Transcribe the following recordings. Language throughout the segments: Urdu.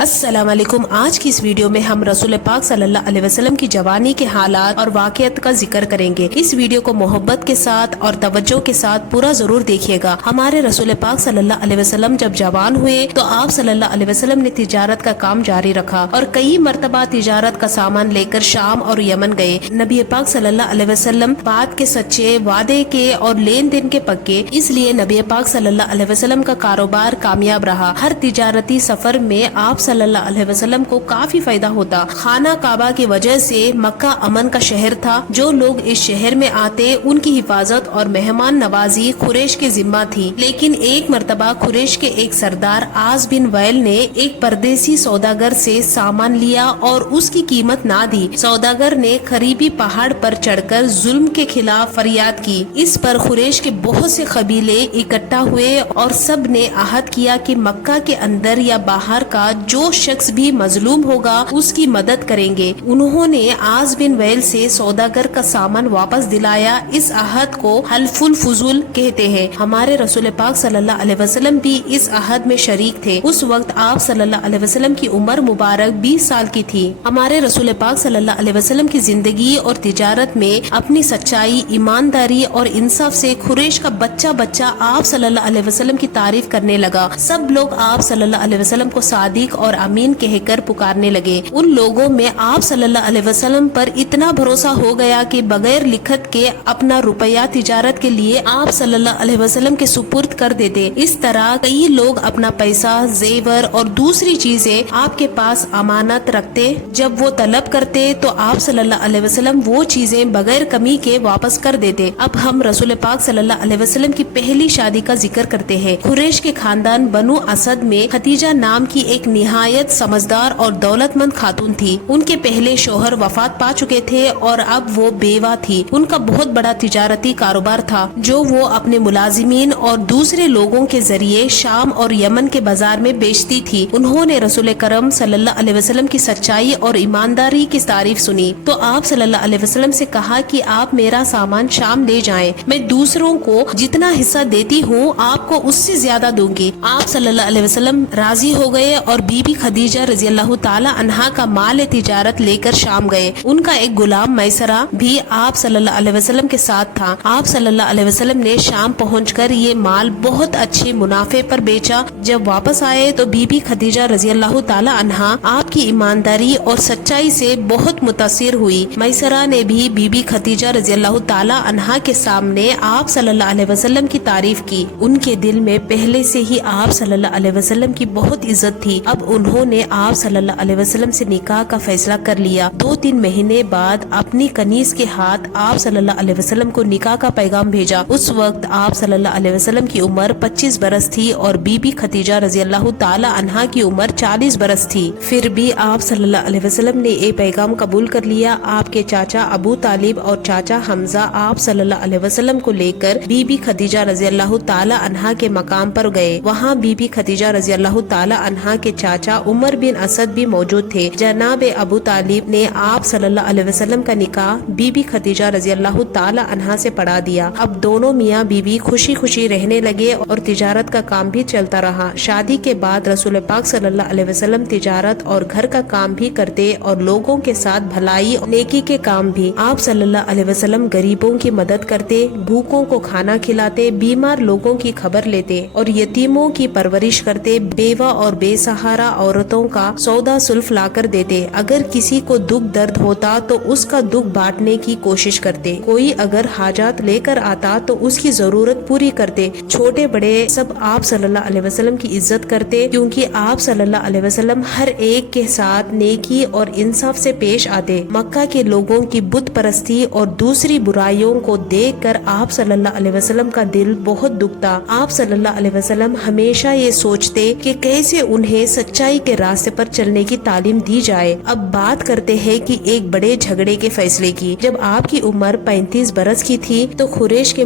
السلام علیکم۔ آج کی اس ویڈیو میں ہم رسول پاک صلی اللہ علیہ وسلم کی جوانی کے حالات اور واقعات کا ذکر کریں گے۔ اس ویڈیو کو محبت کے ساتھ اور توجہ کے ساتھ پورا ضرور دیکھیے گا۔ ہمارے رسول پاک صلی اللہ علیہ وسلم جب جوان ہوئے تو آپ صلی اللہ علیہ وسلم نے تجارت کا کام جاری رکھا اور کئی مرتبہ تجارت کا سامان لے کر شام اور یمن گئے۔ نبی پاک صلی اللہ علیہ وسلم بات کے سچے، وعدے کے اور لین دین کے پکے، اس لیے نبی پاک صلی اللہ علیہ وسلم کا کاروبار کامیاب رہا۔ ہر تجارتی سفر میں آپ صلی اللہ علیہ وسلم کو کافی فائدہ ہوتا۔ خانہ کعبہ کی وجہ سے مکہ امن کا شہر تھا۔ جو لوگ اس شہر میں آتے ان کی حفاظت اور مہمان نوازی قریش کے ذمہ تھی، لیکن ایک مرتبہ قریش کے ایک سردار عاص بن وائل نے ایک پردیسی سوداگر سے سامان لیا اور اس کی قیمت نہ دی۔ سوداگر نے قریبی پہاڑ پر چڑھ کر ظلم کے خلاف فریاد کی۔ اس پر قریش کے بہت سے قبیلے اکٹھا ہوئے اور سب نے عہد کیا کہ مکہ کے اندر یا باہر کا جو شخص بھی مظلوم ہوگا اس کی مدد کریں گے۔ انہوں نے عاص بن وائل سے سوداگر کا سامان واپس دلایا۔ اس عہد کو حلف الفضول کہتے ہیں۔ ہمارے رسول پاک صلی اللہ علیہ وسلم بھی اس عہد میں شریک تھے۔ اس وقت آپ صلی اللہ علیہ وسلم کی عمر مبارک 20 سال کی تھی۔ ہمارے رسول پاک صلی اللہ علیہ وسلم کی زندگی اور تجارت میں اپنی سچائی، ایمانداری اور انصاف سے قریش کا بچہ آپ صلی اللہ علیہ وسلم کی تعریف کرنے لگا۔ سب لوگ آپ صلی اللہ علیہ وسلم کو صادق اور امین کہہ کر پکارنے لگے۔ ان لوگوں میں آپ صلی اللہ علیہ وسلم پر اتنا بھروسہ ہو گیا کہ بغیر لکھت کے اپنا روپیہ تجارت کے لیے آپ صلی اللہ علیہ وسلم کے سپرد کر دیتے۔ اس طرح کئی لوگ اپنا پیسہ، زیور اور دوسری چیزیں آپ کے پاس امانت رکھتے۔ جب وہ طلب کرتے تو آپ صلی اللہ علیہ وسلم وہ چیزیں بغیر کمی کے واپس کر دیتے۔ اب ہم رسول پاک صلی اللہ علیہ وسلم کی پہلی شادی کا ذکر کرتے ہیں۔ قریش کے خاندان بنو اسد میں خدیجہ نام کی ایک نہایت سمجھدار اور دولت مند خاتون تھی۔ ان کے پہلے شوہر وفات پا چکے تھے اور اب وہ بیوہ تھی۔ ان کا بہت بڑا تجارتی کاروبار تھا جو وہ اپنے ملازمین اور دوسرے لوگوں کے ذریعے شام اور یمن کے بازار میں بیچتی تھی۔ انہوں نے رسول کرم صلی اللہ علیہ وسلم کی سچائی اور ایمانداری کی تعریف سنی تو آپ صلی اللہ علیہ وسلم سے کہا کہ آپ میرا سامان شام لے جائیں، میں دوسروں کو جتنا حصہ دیتی ہوں آپ کو اس سے زیادہ دوں گی۔ آپ صلی اللہ علیہ وسلم راضی ہو گئے اور بی بی خدیجہ رضی اللہ تعالی عنہا کا مال تجارت لے کر شام گئے۔ ان کا ایک غلام میسرہ بھی آپ صلی اللہ علیہ وسلم کے ساتھ تھا۔ آپ صلی اللہ علیہ وسلم نے شام پہنچ کر یہ مال بہت اچھے منافع پر بیچا۔ جب واپس آئے تو بی بی خدیجہ رضی اللہ تعالی عنہا آپ کی ایمانداری اور سچائی سے بہت متاثر ہوئی۔ میسرہ نے بھی بی بی خدیجہ رضی اللہ تعالی عنہا کے سامنے آپ صلی اللہ علیہ وسلم کی تعریف کی۔ ان کے دل میں پہلے سے ہی آپ صلی اللہ علیہ وسلم کی بہت عزت تھی۔ اب انہوں نے آپ صلی اللہ علیہ وسلم سے نکاح کا فیصلہ کر لیا۔ 2-3 مہینے بعد اپنی کنیز کے ہاتھ آپ صلی اللہ علیہ وسلم کو نکاح کا پیغام بھیجا۔ اس وقت آپ صلی اللہ علیہ وسلم کی عمر 25 برس تھی اور بی بی خدیجہ رضی اللہ تعالی عنہا کی عمر 40 برس تھی۔ پھر بھی آپ صلی اللہ علیہ وسلم نے یہ پیغام قبول کر لیا۔ آپ کے چاچا ابو طالب اور چاچا حمزہ آپ صلی اللہ علیہ وسلم کو لے کر بی بی خدیجہ رضی اللہ تعالی عنہا کے مقام پر گئے۔ وہاں بی بی خدیجہ رضی اللہ تعالی عنہا کے چاچا عمر بن اسد بھی موجود تھے۔ جناب ابو طالب نے آپ صلی اللہ علیہ وسلم کا نکاح بی بی خدیجہ رضی اللہ تعالی عنہا سے پڑھا دیا۔ اب دونوں میاں بیوی خوشی خوشی رہنے لگے اور تجارت کا کام بھی چلتا رہا۔ شادی کے بعد رسول پاک صلی اللہ علیہ وسلم تجارت اور گھر کا کام بھی کرتے اور لوگوں کے ساتھ بھلائی اور نیکی کے کام بھی۔ آپ صلی اللہ علیہ وسلم غریبوں کی مدد کرتے، بھوکوں کو کھانا کھلاتے، بیمار لوگوں کی خبر لیتے اور یتیموں کی پرورش کرتے، بیوہ اور بے سہارا عورتوں کا سودا سلف لا کر دیتے۔ اگر کسی کو دکھ درد ہوتا تو اس کا دکھ بانٹنے کی کوشش کرتے۔ کوئی اگر حاجات لے کر آتا تو اس کی ضرورت پوری کرتے۔ چھوٹے بڑے سب آپ صلی اللہ علیہ وسلم کی عزت کرتے کیونکہ آپ صلی اللہ علیہ وسلم ہر ایک کے ساتھ نیکی اور انصاف سے پیش آتے۔ مکہ کے لوگوں کی بت پرستی اور دوسری برائیوں کو دیکھ کر آپ صلی اللہ علیہ وسلم کا دل بہت دکھتا۔ آپ صلی اللہ علیہ وسلم ہمیشہ یہ سوچتے کہ کیسے انہیں سچائی کے راستے پر چلنے کی تعلیم دی جائے۔ اب بات کرتے ہیں کہ ایک بڑے جھگڑے کے فیصلے کی۔ جب آپ کی عمر 35 برس کی تھی تو قریش کے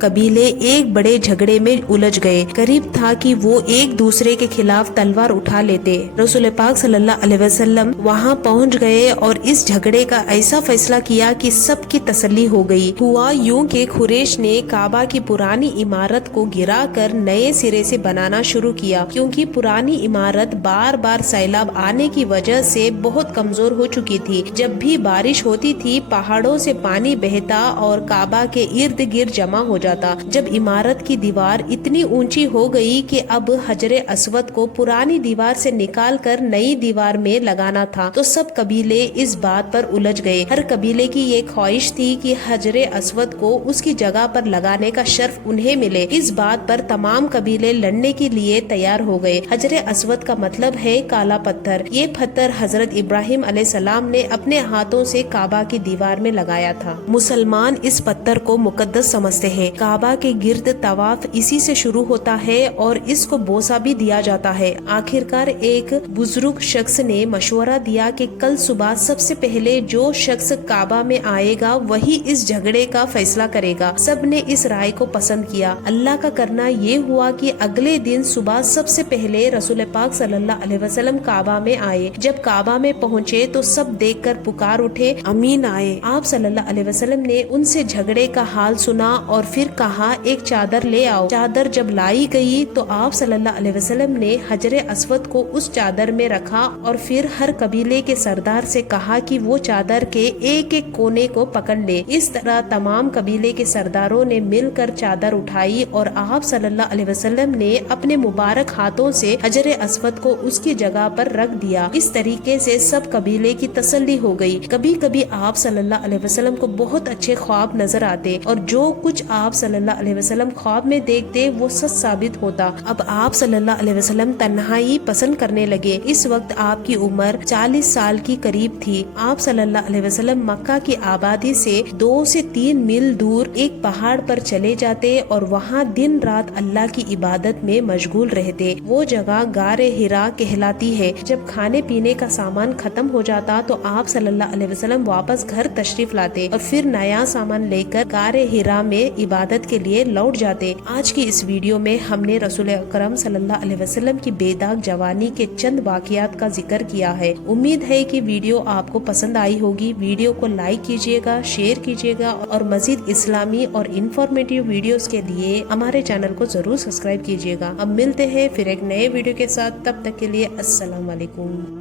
قبیلے ایک بڑے جھگڑے میں الجھ گئے۔ قریب تھا کہ وہ ایک دوسرے کے خلاف تلوار اٹھا لیتے۔ رسول پاک صلی اللہ علیہ وسلم وہاں پہنچ گئے اور اس جھگڑے کا ایسا فیصلہ کیا کہ سب کی تسلی ہو گئی۔ ہوا یوں کہ قریش نے کعبہ کی پرانی عمارت کو گرا کر نئے سرے سے بنانا شروع کیا، کیونکہ پرانی عمارت بار بار سیلاب آنے کی وجہ سے بہت کمزور ہو چکی تھی۔ جب بھی بارش ہوتی تھی پہاڑوں سے پانی بہتا اور کعبہ کے ارد گرد جمع ہو جاتا۔ جب عمارت کی دیوار اتنی اونچی ہو گئی کہ اب حجر اسود کو پرانی دیوار سے نکال کر نئی دیوار میں لگانا تھا تو سب قبیلے اس بات پر الجھ گئے۔ ہر قبیلے کی یہ خواہش تھی کہ حجر اسود کو اس کی جگہ پر لگانے کا شرف انہیں ملے۔ اس بات پر تمام قبیلے لڑنے کے لیے تیار ہو گئے۔ حجر اسود کا مطلب ہے کالا پتھر۔ یہ پتھر حضرت ابراہیم علیہ السلام نے اپنے ہاتھوں سے کعبہ کی دیوار میں لگایا تھا۔ مسلمان اس پتھر کو مقدس سمجھتے ہیں۔ کعبہ کے گرد طواف اسی سے شروع ہوتا ہے اور اس کو بوسہ بھی دیا جاتا ہے۔ آخرکار ایک بزرگ شخص نے مشورہ دیا کہ کل صبح سب سے پہلے جو شخص کعبہ میں آئے گا وہی اس جھگڑے کا فیصلہ کرے گا۔ سب نے اس رائے کو پسند کیا۔ اللہ کا کرنا یہ ہوا کہ اگلے دن صبح سب سے پہلے رسول پاک صلی اللہ علیہ وسلم کعبہ میں آئے۔ جب کعبہ میں پہنچے تو سب دیکھ کر پکار اٹھے، امین آئے۔ آپ صلی اللہ علیہ وسلم نے ان سے جھگڑے کا حال سنا اور پھر کہا ایک چادر لے آؤ۔ چادر جب لائی گئی تو آپ صلی اللہ علیہ وسلم نے حجر اسود کو اس چادر میں رکھا اور پھر ہر قبیلے کے سردار سے کہا کہ وہ چادر کے ایک ایک کونے کو پکڑ لے۔ اس طرح تمام قبیلے کے سرداروں نے مل کر چادر اٹھائی اور آپ صلی اللہ علیہ وسلم نے اپنے مبارک ہاتھوں سے حجر اسود کو اس کی جگہ پر رکھ دیا۔ اس طریقے سے سب قبیلے کی تسلی ہو گئی۔ کبھی کبھی آپ صلی اللہ علیہ وسلم کو بہت اچھے خواب نظر آتے اور جو کچھ آپ صلی اللہ علیہ وسلم خواب میں دیکھتے وہ سچ ثابت ہوتا۔ اب آپ صلی اللہ علیہ وسلم تنہائی پسند کرنے لگے۔ اس وقت آپ کی عمر 40 سال کی قریب تھی۔ آپ صلی اللہ علیہ وسلم مکہ کی آبادی سے 2 سے 3 میل دور ایک پہاڑ پر چلے جاتے اور وہاں دن رات اللہ کی عبادت میں مشغول رہتے۔ وہ جگہ غار حرا کہلاتی ہے۔ جب کھانے پینے کا سامان ختم ہو جاتا تو آپ صلی اللہ علیہ وسلم واپس گھر تشریف لاتے اور پھر نیا سامان لے کر غار حرا میں عبادت کے لیے لوٹ جاتے۔ آج کی اس ویڈیو میں ہم نے رسول اکرم صلی اللہ علیہ وسلم کی بے داغ جوانی کے چند واقعات کا ذکر کیا ہے۔ امید ہے کہ ویڈیو آپ کو پسند آئی ہوگی۔ ویڈیو کو لائک کیجیے گا، شیئر کیجیے گا اور مزید اسلامی اور انفارمیٹیو ویڈیوز کے لیے ہمارے چینل کو ضرور سبسکرائب کیجیے گا۔ اب ملتے ہیں پھر ایک نئے ویڈیو کے ساتھ، تب تک کے لیے السلام علیکم۔